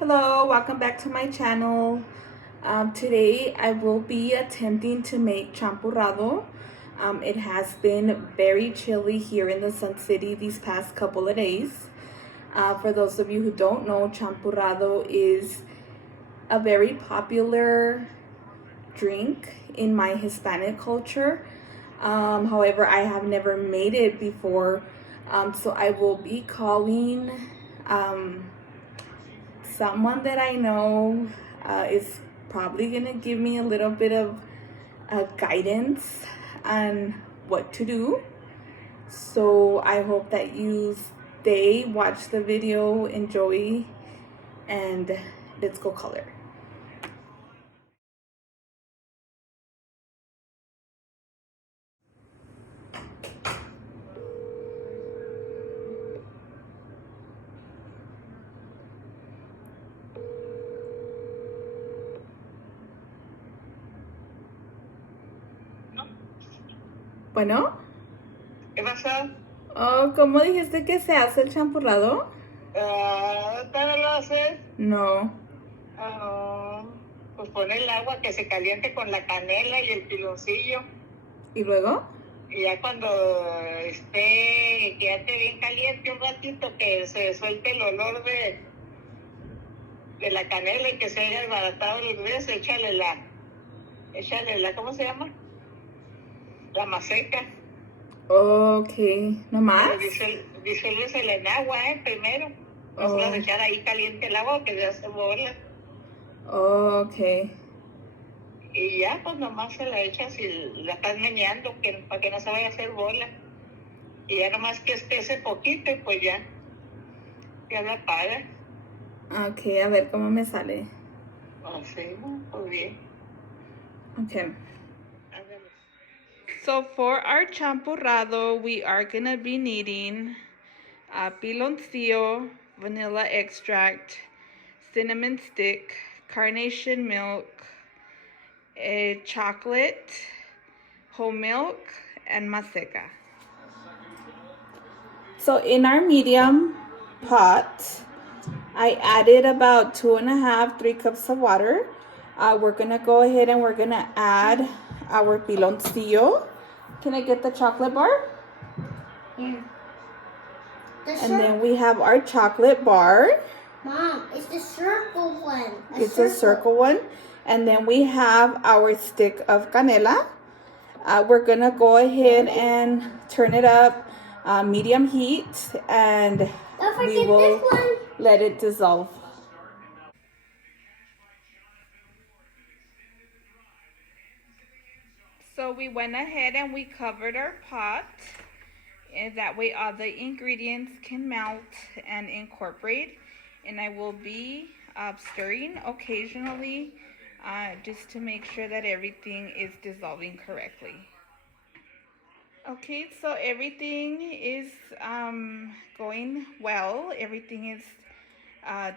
Hello, welcome back to my channel. Today I will be attempting to make champurrado. It has been very chilly here in the Sun City these past couple of days. For those of you who don't know, champurrado is a very popular drink in my Hispanic culture. However, I have never made it before, so I will be calling someone that I know is probably gonna give me a little bit of guidance on what to do. So I hope that you stay, watch the video, enjoy, and let's go color. Bueno. ¿Qué pasó? Oh, ¿cómo dijiste que se hace el champurrado? ¿Todavía lo haces? No. Pues pon el agua que se caliente con la canela y el piloncillo. ¿Y luego? Y ya cuando esté, que ya esté bien caliente un ratito, que se suelte el olor de la canela y que se haya desbaratado el grueso, échale la, ¿cómo se llama? La maseca. Ok, ¿no más? Pero disuélvesela en agua, primero. No se las echar ahí caliente el agua que se hace bola. Ok. Y ya, pues nomás se la echas y la estás meneando para que no se vaya a hacer bola. Y ya nomás que espese poquito, pues ya la apagas. Ok, a ver cómo me sale. Así, pues bien. Okay. So for our champurrado, we are gonna be needing piloncillo, vanilla extract, cinnamon stick, carnation milk, chocolate, whole milk, and maseca. So in our medium pot, I added about 2.5-3 cups of water. We're gonna go ahead and we're gonna add our piloncillo. Can I get the chocolate bar? Yeah. And then we have our chocolate bar. Mom, it's the circle one. It's a circle one. And then we have our stick of canela. We're gonna go ahead and turn it up medium heat, and we will let it dissolve. So we went ahead and we covered our pot, and that way all the ingredients can melt and incorporate. And I will be stirring occasionally just to make sure that everything is dissolving correctly. Okay, so everything is going well. Everything is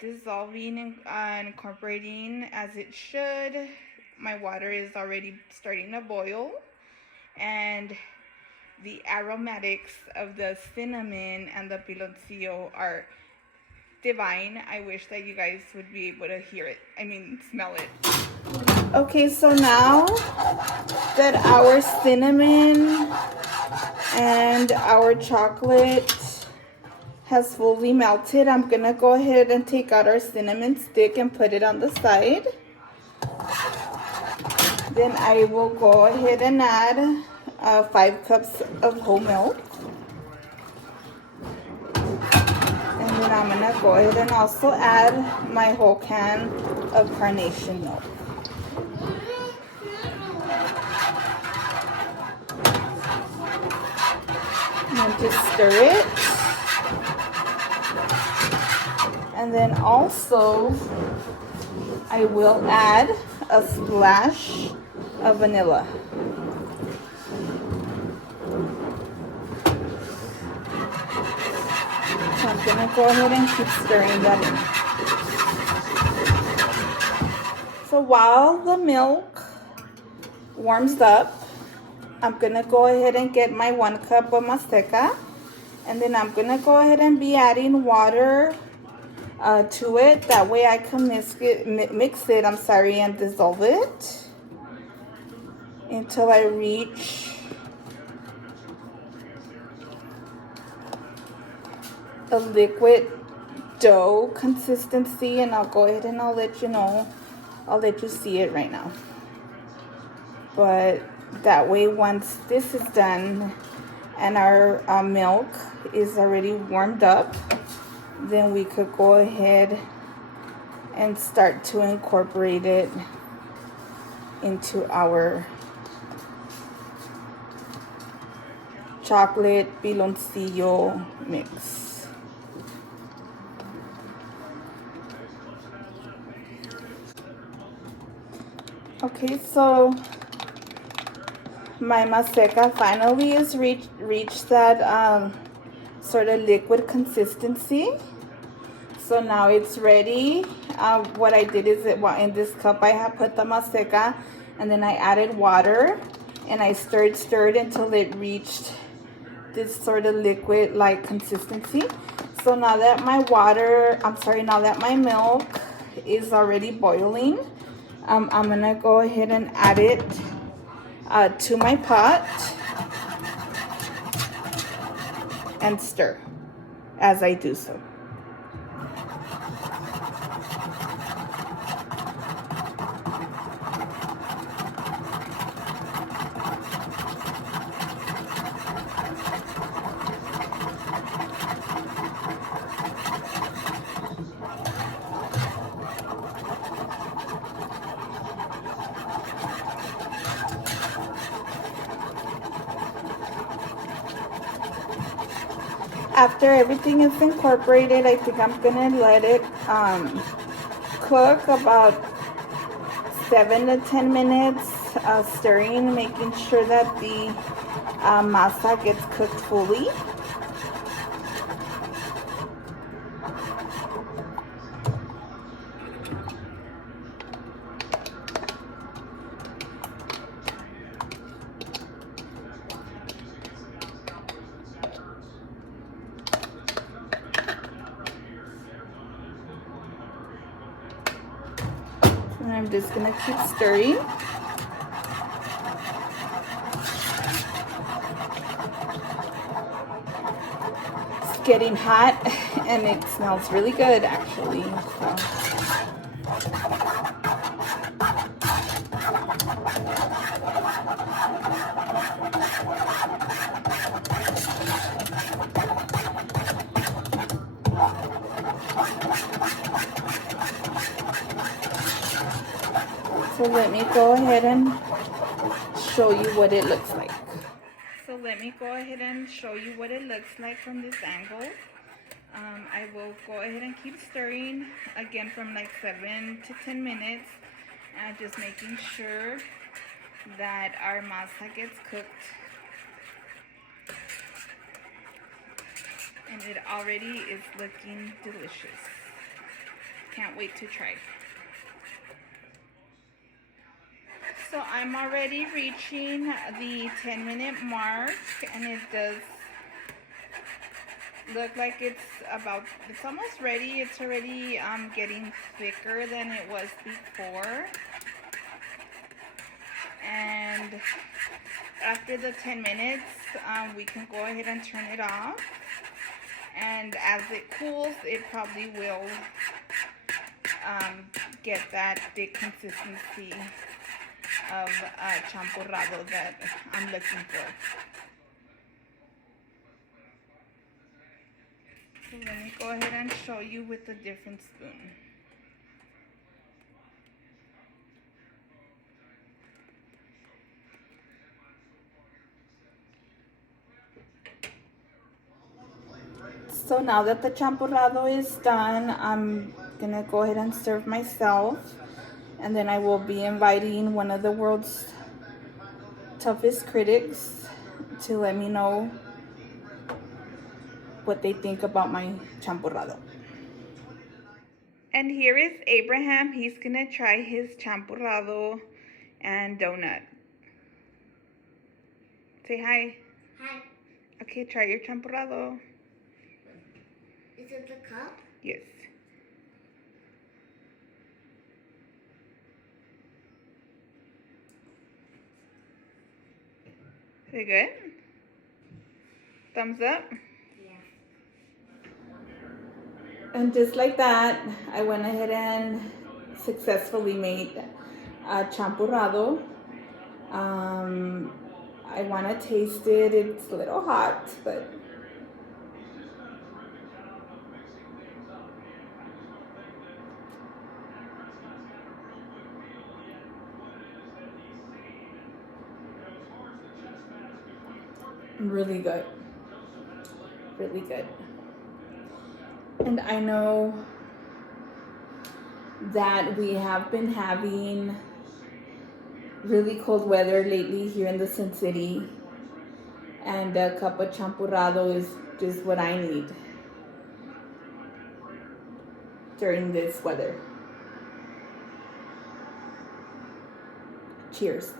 dissolving and incorporating as it should. My water is already starting to boil, and the aromatics of the cinnamon and the piloncillo are divine. I wish that you guys would be able to hear it. I mean, smell it. Okay, so now that our cinnamon and our chocolate has fully melted, I'm gonna go ahead and take out our cinnamon stick and put it on the side. Then I will go ahead and add 5 cups of whole milk. And then I'm gonna go ahead and also add my whole can of carnation milk. And just stir it. And then also I will add a splash of vanilla. So I'm gonna go ahead and keep stirring that in. So while the milk warms up, I'm gonna go ahead and get my 1 cup of maseca, and then I'm gonna go ahead and be adding water to it. That way I can mix it, and dissolve it until I reach a liquid dough consistency, and I'll go ahead and I'll let you know. I'll let you see it right now. But that way, once this is done and our milk is already warmed up, then we could go ahead and start to incorporate it into our chocolate piloncillo mix. Okay, so my maseca finally is reached that sort of liquid consistency. So now it's ready. What I did is in this cup I have put the maseca, and then I added water, and I stirred until it reached this sort of liquid-like consistency. So now that now that my milk is already boiling, I'm gonna go ahead and add it to my pot and stir as I do so. After everything is incorporated, I think I'm gonna let it cook about 7 to 10 minutes, stirring, making sure that the masa gets cooked fully. And I'm just gonna keep stirring. It's getting hot and it smells really good actually. So let me go ahead and show you what it looks like. So let me go ahead and show you what it looks like from this angle. I will go ahead and keep stirring again from like 7 to 10 minutes, and just making sure that our masa gets cooked. And it already is looking delicious. Can't wait to try. So I'm already reaching the 10-minute mark, and it does look like it's almost ready. It's already getting thicker than it was before. And after the 10 minutes, we can go ahead and turn it off. And as it cools, it probably will get that thick consistency of champurrado that I'm looking for. So let me go ahead and show you with a different spoon. So now that the champurrado is done, I'm gonna go ahead and serve myself, and then I will be inviting one of the world's toughest critics to let me know what they think about my champurrado. And here is Abraham. He's gonna try his champurrado and donut. Say hi. Hi. Okay, try your champurrado. Is it the cup? Yes. Is it good? Thumbs up? Yeah. And just like that, I went ahead and successfully made a champurrado. I want to taste it. It's a little hot, but really good. Really good. And I know that we have been having really cold weather lately here in the Sin City, and a cup of champurrado is just what I need during this weather. Cheers.